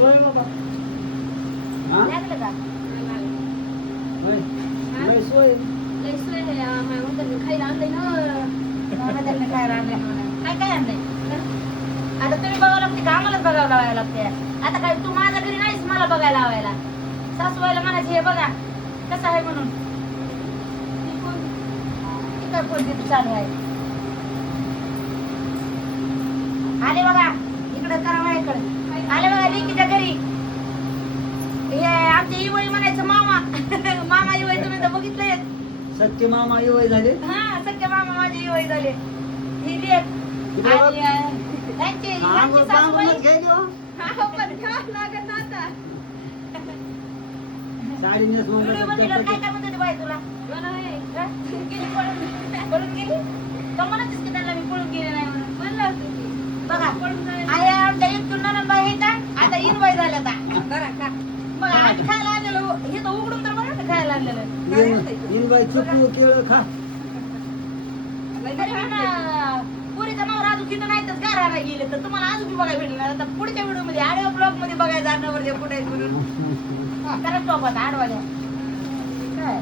सोय बाबा हा लागलं का लय सोय लय सोय आहे माझ्या म्हणतात खायला आणलंय ना माझ्या खायला आणलंय काय काय आणलंय आता तुम्ही बघावं लागते का आम्हालाच बघावं लावायला लागते आता काय तू माझ्या घरी नाहीस मला बघायला लावायला सासूबाईला म्हणायची हे बघा कसं आहे म्हणून ती काय कोणती चालू आहे आले बघा इकडे करा माझ्याकडे आले बघा लेकीच्या घरी हे आमच्या इवई म्हणायचं मामा मामा इवई तुम्ही तर बघितलंय सत्य मामा येवय झाले हा सख्या मामा माझे इवई झाले ही लेक आणि त्यांची सासूबाई साडी नेस व्हिडिओ मध्ये काय काय म्हणते बाई तुला गेली पळून गेली तो म्हणतच की त्याला मी पळून गेले नाही म्हणून म्हणलं बघा आई आमच्या इथून ननंदबाई आहेत आता इनबाई झाल्या आता मग आम्ही खायला आणलेलो हे तर उघडून तर बघा खायला आणलेलं इनबाई चुकू केळ खा तरी म्हणा पुरीचा नवरा अजून तिथं नाही तर घराला गेले तर तुम्हाला अजून बघायला भेटणार आता पुढच्या व्हिडिओ मध्ये आडव्या ब्लॉग मध्ये बघायला जाणार कुठे म्हणून करत टॉप आता आडवाल्या काय